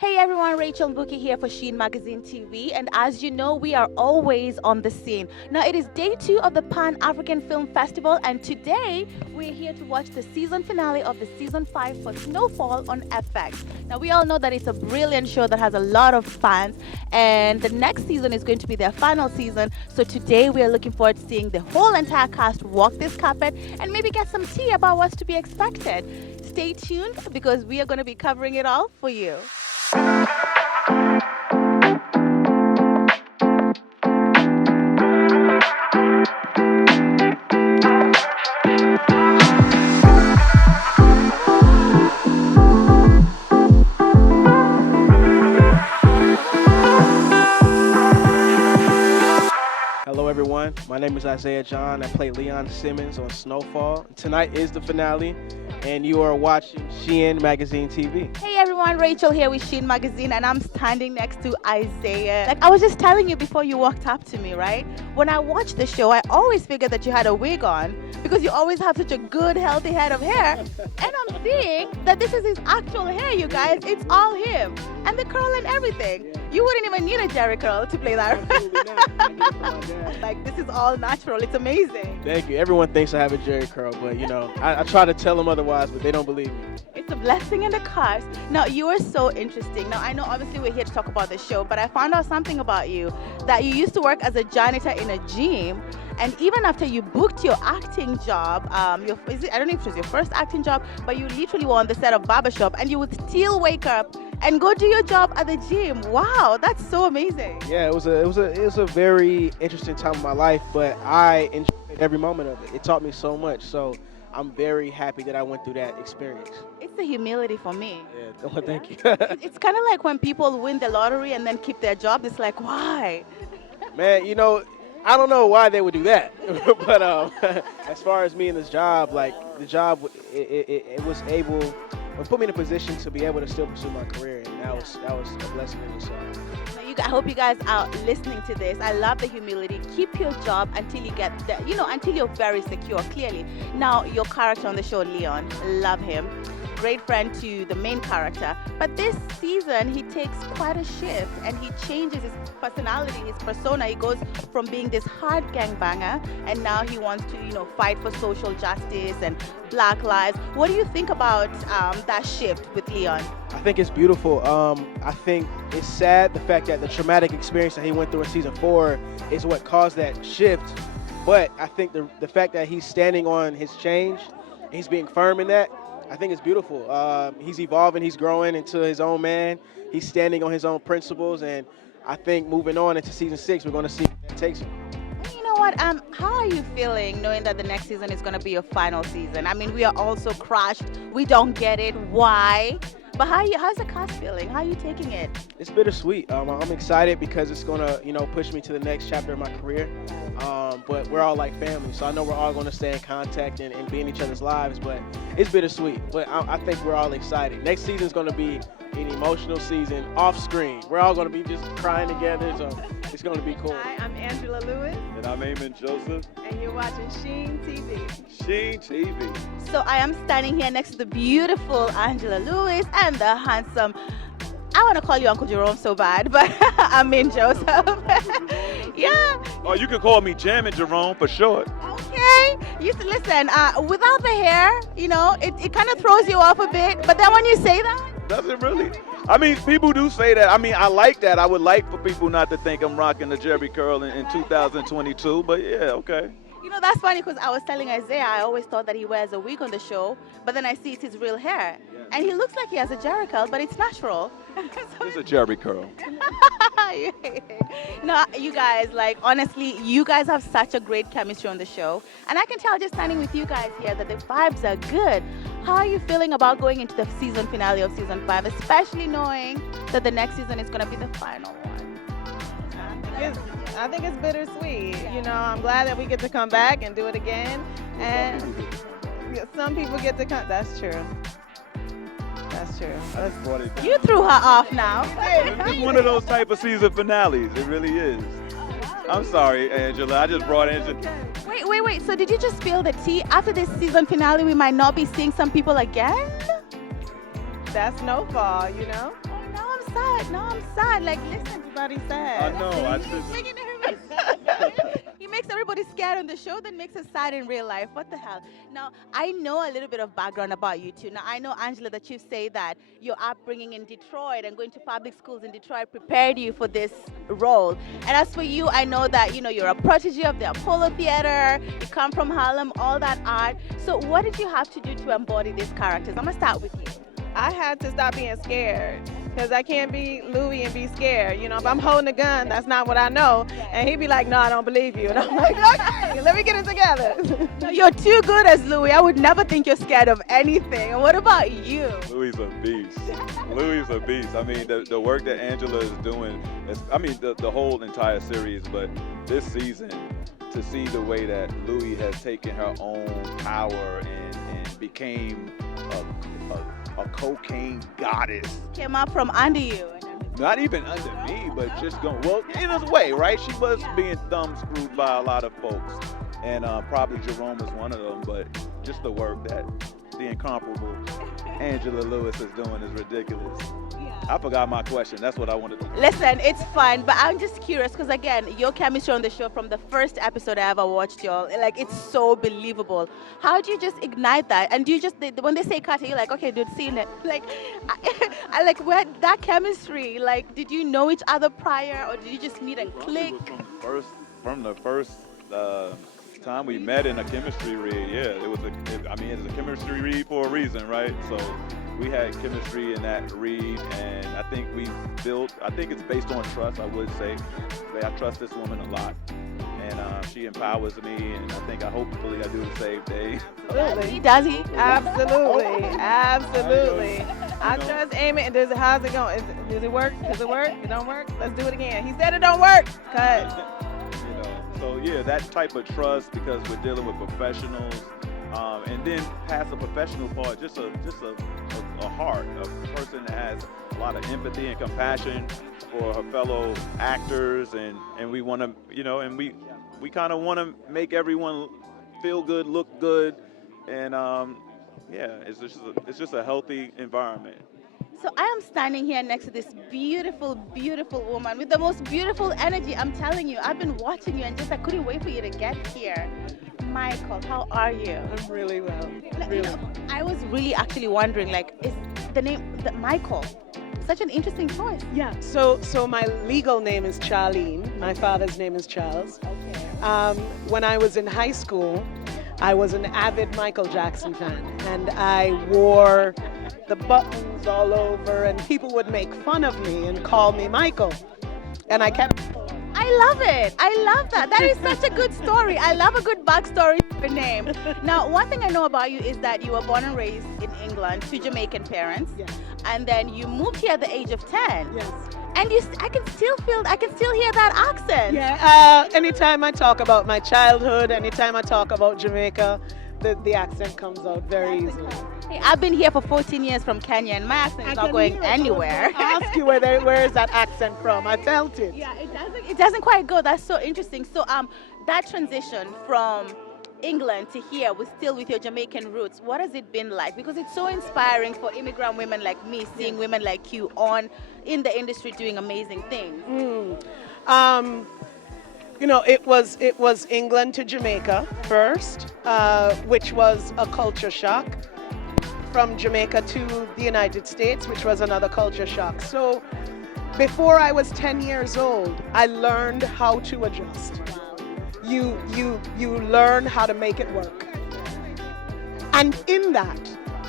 Hey everyone, Rachel Mbuki here for Sheen Magazine TV, and as you know, we are always on the scene. Now, it is day 2 of the Pan-African Film Festival, and today we're here to watch the season finale of the season 5 for Snowfall on FX. Now, we all know that it's a brilliant show that has a lot of fans, and the next season is going to be their final season. So today we are looking forward to seeing the whole entire cast walk this carpet and maybe get some tea about what's to be expected. Stay tuned because we are going to be covering it all for you. Hello everyone, my name is Isaiah John. I play Leon Simmons on Snowfall. Tonight is the finale, and you are watching Sheen Magazine TV. Hey everyone, Rachel here with Sheen Magazine, and I'm standing next to Isaiah. Like I was just telling you before you walked up to me, right? When I watch the show, I always figured that you had a wig on because you always have such a good, healthy head of hair. And I'm seeing that this is his actual hair, you guys. It's all him. And the curl and everything. You wouldn't even need a Jerry curl to play that. Like, this is all natural. It's amazing. Thank you. Everyone thinks I have a Jerry curl, but you know, I try to tell them otherwise, but they don't believe me. It's a blessing and a curse. Now, you are so interesting. Now, I know obviously we're here to talk about the show, but I found out something about you, that you used to work as a janitor in a gym. And even after you booked your acting job, I don't know if it was your first acting job, but you literally were on the set of Barbershop and you would still wake up and go do your job at the gym. Wow, that's so amazing. Yeah, it was a very interesting time of my life, but I enjoyed every moment of it. It taught me so much, so I'm very happy that I went through that experience. It's the humility for me. Yeah, well, thank you. It's kind of like when people win the lottery and then keep their job. It's like, why? Man, you know, I don't know why they would do that, but as far as me and this job, like the job, it was able, it put me in a position to be able to still pursue my career, and that was a blessing in itself. I hope you guys are listening to this. I love the humility. Keep your job until you get there, until you're very secure, clearly. Now, your character on the show, Leon, love him. Great friend to the main character. But this season, he takes quite a shift and he changes his personality, his persona. He goes from being this hard gangbanger and now he wants to, fight for social justice and Black lives. What do you think about that shift with Leon? I think it's beautiful. I think it's sad the fact that the traumatic experience that he went through in season 4 is what caused that shift. But I think the fact that he's standing on his change, he's being firm in that, I think it's beautiful. He's evolving, he's growing into his own man. He's standing on his own principles, and I think moving on into season 6, we're going to see where that takes him. You know what? How are you feeling knowing that the next season is going to be your final season? I mean, we are all so crushed. We don't get it. Why? But how's the cast feeling? How are you taking it? It's bittersweet. I'm excited because it's going to, push me to the next chapter of my career. But we're all like family, so I know we're all going to stay in contact and be in each other's lives. But it's bittersweet. But I think we're all excited. Next season is going to be an emotional season off screen. We're all going to be just crying together, so it's going to be cool. Hi, I'm Angela Lewis. And I'm Amin Joseph. And you're watching Sheen TV. Sheen TV. So I am standing here next to the beautiful Angela Lewis and the handsome, I want to call you Uncle Jerome so bad, but Amin Joseph. Yeah. Oh, you can call me Jammin' Jerome for short. Okay. Listen, without the hair, it kind of throws you off a bit, but then when you say that, Does it really? I mean, people do say that. I mean, I like that. I would like for people not to think I'm rocking the Jerry curl in 2022, but yeah, okay. That's funny because I was telling Isaiah, I always thought that he wears a wig on the show, but then I see it's his real hair. Yeah. And he looks like he has a Jerry curl, but it's natural. It's a Jerry curl. No, you guys, honestly, you guys have such a great chemistry on the show. And I can tell just standing with you guys here that the vibes are good. How are you feeling about going into the season finale of season 5, especially knowing that the next season is going to be the final one? I think it's bittersweet. I'm glad that we get to come back and do it again. And some people get to come. That's true. That's true. That's funny. You threw her off now. It's one of those type of season finales. It really is. I'm sorry, Angela. I just brought Angela. Wait. So did you just spill the tea? After this season finale, we might not be seeing some people again? That's Snowfall, Oh, no, I'm I'm sad. Like, listen, Everybody's sad. I know. I he's just, making everybody sad. He makes everybody scared on the show, then makes us sad in real life. What the hell? Now, I know a little bit of background about you two. Now, I know, Angela, that you say that your upbringing in Detroit and going to public schools in Detroit prepared you for this role. And as for you, I know that, you're a protege of the Apollo Theater, you come from Harlem, all that art. So what did you have to do to embody these characters? I'm going to start with you. I had to stop being scared because I can't be Louis and be scared. If I'm holding a gun, that's not what I know. And he'd be like, no, I don't believe you. And I'm like, okay, let me get it together. You're too good as Louis. I would never think you're scared of anything. And what about you? Louis a beast. Louis a beast. I mean, the work that Angela is doing, the whole entire series, but this season, to see the way that Louis has taken her own power and became a cocaine goddess. Came up from under you. Not even under me, but just going, well, in a way, right? She was being thumb screwed by a lot of folks. And probably Jerome is one of them, but just the work that the incomparable Angela Lewis is doing is ridiculous. I forgot my question. That's what I wanted to do. Listen, it's fun, but I'm just curious because, again, your chemistry on the show from the first episode I ever watched, y'all, like, it's so believable. How do you just ignite that? And do you just, when they say cut, you're like, okay, dude, seeing it. Like, I like, where that chemistry, like, did you know each other prior or did you just meet and click? From the first time we met in a chemistry read, yeah, it's a chemistry read for a reason, right? So we had chemistry in that read, and I think it's based on trust, I would say. I trust this woman a lot, and she empowers me, and hopefully I do the same thing. Does he? Absolutely. Absolutely. I trust Amy. And how's it going? Does it work? Does it work? It don't work? Let's do it again. He said it don't work. Cut. So yeah, that type of trust, because we're dealing with professionals, and then past the professional part, just a heart, a person that has a lot of empathy and compassion for her fellow actors, and we want to, and we kind of want to make everyone feel good, look good, and it's just a healthy environment. So I am standing here next to this beautiful, beautiful woman with the most beautiful energy. I'm telling you, I've been watching you and just I couldn't wait for you to get here. Michael, how are you? I'm really well. I was really actually wondering, like, is the name Michael such an interesting choice? Yeah. So my legal name is Charlene. My father's name is Charles. Okay. When I was in high school, I was an avid Michael Jackson fan, and I wore the buttons all over, and people would make fun of me and call me Michael. And I kept... I love it. I love that. That is such a good story. I love a good backstory for a name. Now, one thing I know about you is that you were born and raised in England to Jamaican parents. Yes. And then you moved here at the age of 10. Yes. And I can still hear that accent. Yeah. Anytime I talk about my childhood, anytime I talk about Jamaica, the accent comes out very easily. Hey, I've been here for 14 years from Kenya, and my accent is not going anywhere. Ask you where is that accent from? I felt it. Yeah, it doesn't quite go. That's so interesting. So that transition from England to here with your Jamaican roots, what has it been like? Because it's so inspiring for immigrant women like me, seeing women like you in the industry doing amazing things. It was England to Jamaica first, which was a culture shock. From Jamaica to the United States, which was another culture shock. So before I was 10 years old, I learned how to adjust. You learn how to make it work. And in that,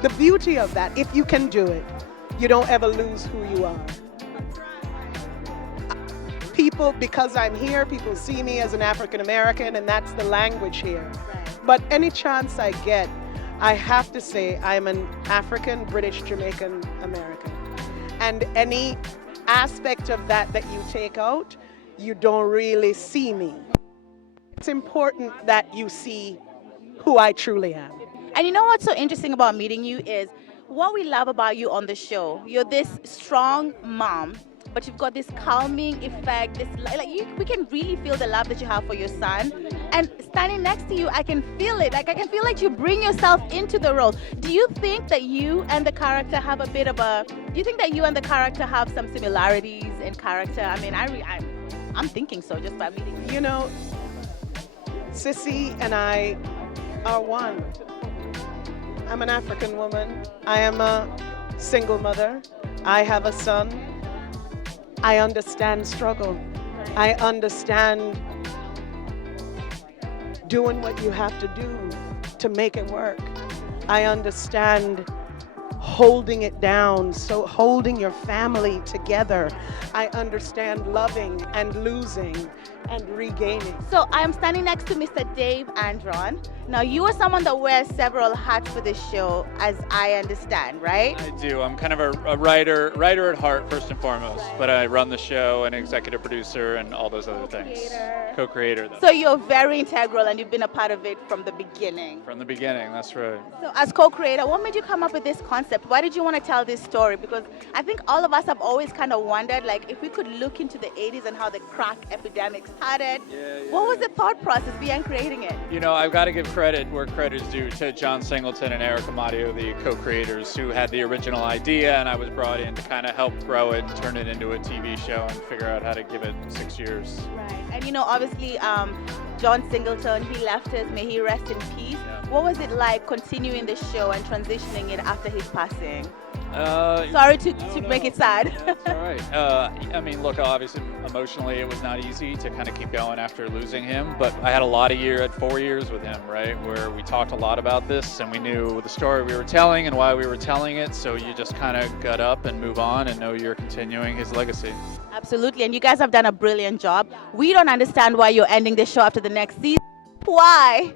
the beauty of that, if you can do it, you don't ever lose who you are. People, because I'm here, people see me as an African American, and that's the language here. But any chance I get, I have to say I'm an African, British, Jamaican American. And any aspect of that you take out, you don't really see me. It's important that you see who I truly am. And you know what's so interesting about meeting you is what we love about you on the show. You're this strong mom but you've got this calming effect. This we can really feel the love that you have for your son. And standing next to you, I can feel it. Like I can feel like you bring yourself into the role. Do you think that you and the character have a bit of a? Do you think that you and the character have some similarities in character? I mean, I'm thinking so just by meeting you. You know, Sissy and I are one. I'm an African woman. I am a single mother. I have a son. I understand struggle. I understand doing what you have to do to make it work. I understand holding it down, so holding your family together. I understand loving and losing and regaining. So I am standing next to Mr. Dave Andron. Now you are someone that wears several hats for this show, as I understand, right? I do. I'm kind of a writer at heart first and foremost, but I run the show and executive producer and all those other things. Co-creator. So you're very integral and you've been a part of it from the beginning. From the beginning, that's right. So as co-creator, what made you come up with this concept? Why did you want to tell this story? Because I think all of us have always kind of wondered, like, if we could look into the 80s and how the crack epidemic started. What was the thought process behind creating it? You know, I've got to give credit where credit is due to John Singleton and Eric Amadio, the co-creators, who had the original idea, and I was brought in to kind of help grow it and turn it into a TV show and figure out how to give it 6 years. Right. And you know, obviously, John Singleton, he left us, may he rest in peace. Yeah. What was it like continuing the show and transitioning it after his passing? Sorry Sorry to make it sad. That's all right. I mean, look, obviously, emotionally, it was not easy to kind of keep going after losing him, but I had a lot of had 4 years with him, right, where we talked a lot about this, and we knew the story we were telling and why we were telling it, so you just kind of gut up and move on and know you're continuing his legacy. Absolutely, and you guys have done a brilliant job. We don't understand why you're ending the show after the next season. Why?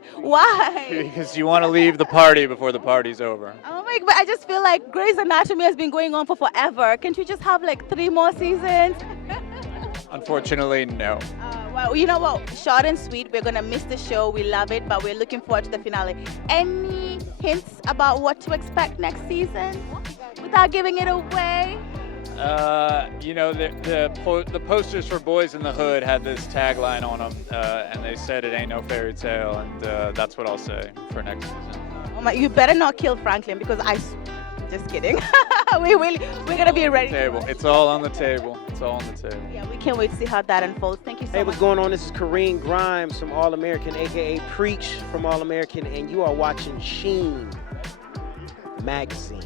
Because you want to leave the party before the party's over. Oh my God, but I just feel like Grey's Anatomy has been going on for forever. Can't we just have like 3 more seasons? Unfortunately, no. Well, you know what? Short and sweet. We're going to miss the show. We love it, but we're looking forward to the finale. Any hints about what to expect next season without giving it away? You know, the posters for Boys in the Hood had this tagline on them, and they said it ain't no fairy tale, and that's what I'll say for next season. Oh my, you better not kill Franklin, because just kidding. We're going to be ready. It's all on the table. It's all on the table. Yeah, we can't wait to see how that unfolds. Thank you so much. Hey, what's going on? This is Kareem Grimes from All American, aka Preach from All American, and you are watching Sheen Magazine.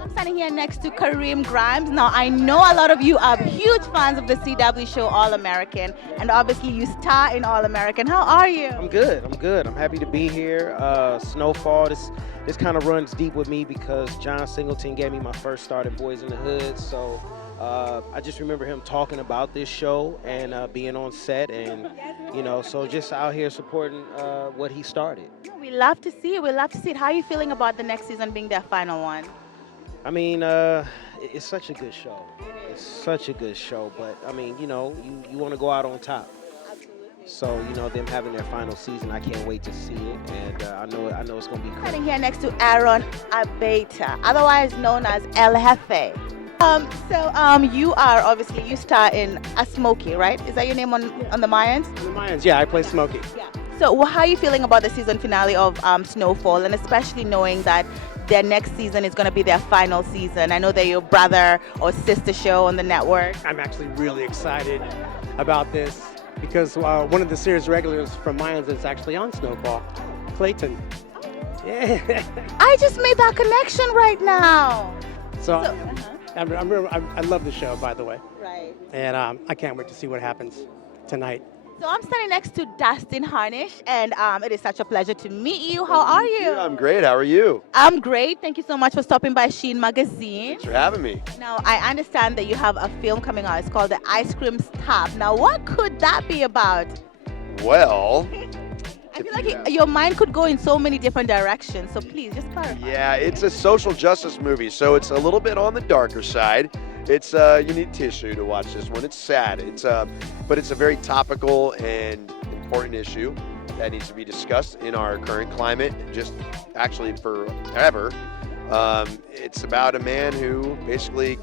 I'm standing here next to Kareem Grimes. Now, I know a lot of you are huge fans of the CW show All American, and obviously you star in All American. How are you? I'm good. I'm happy to be here. Snowfall, this kind of runs deep with me because John Singleton gave me my first start at Boys in the Hood. So I just remember him talking about this show and being on set, and so just out here supporting what he started. We love to see it. We love to see it. How are you feeling about the next season being their final one? I mean, it's such a good show. It's such a good show, but I mean, you want to go out on top. So, them having their final season, I can't wait to see it, and I know it's going to be cool. Standing here next to Aaron Abeta, otherwise known as El Jefe. You star in A Smokey, right? Is that your name on the Mayans? The Mayans, yeah, I play Smokey. Yeah. So how are you feeling about the season finale of Snowfall, and especially knowing that their next season is going to be their final season? I know they're your brother or sister show on the network. I'm actually really excited about this because one of the series regulars from Mayans is actually on Snowfall, Clayton. Yeah. I just made that connection right now. I love the show, by the way. Right. And I can't wait to see what happens tonight. So I'm standing next to Dustin Harnish, and it is such a pleasure to meet you. How are you? I'm great. How are you? I'm great. Thank you so much for stopping by Sheen Magazine. Thanks for having me. Now, I understand that you have a film coming out. It's called The Ice Cream Stop. Now, what could that be about? Well, I feel like your mind could go in so many different directions, so please, just clarify. yeah, it's a social justice movie, so it's a little bit on the darker side. It's you need tissue to watch this one. It's sad. But it's a very topical and important issue that needs to be discussed in our current climate, just actually forever. It's about a man who basically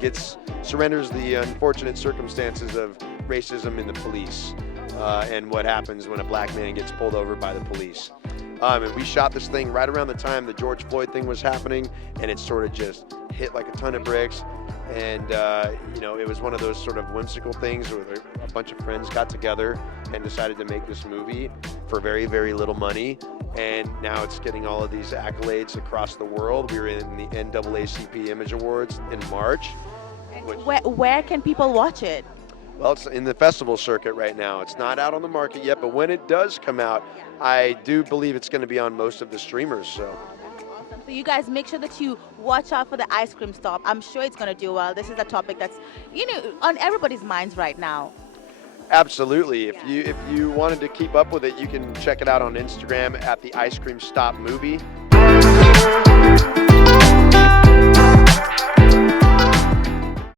surrenders the unfortunate circumstances of racism in the police and what happens when a black man gets pulled over by the police. And we shot this thing right around the time the George Floyd thing was happening, and it sort of just hit like a ton of bricks. And, it was one of those sort of whimsical things where a bunch of friends got together and decided to make this movie for very, very little money. And now it's getting all of these accolades across the world. We were in the NAACP Image Awards in March. Where can people watch it? Well, it's in the festival circuit right now. It's not out on the market yet, but when it does come out, I do believe it's going to be on most of the streamers. So. So you guys make sure that you watch out for the ice cream stop. I'm sure it's going to do well. This is a topic that's, on everybody's minds right now. Absolutely. If you wanted to keep up with it, you can check it out on Instagram at the Ice Cream Stop Movie.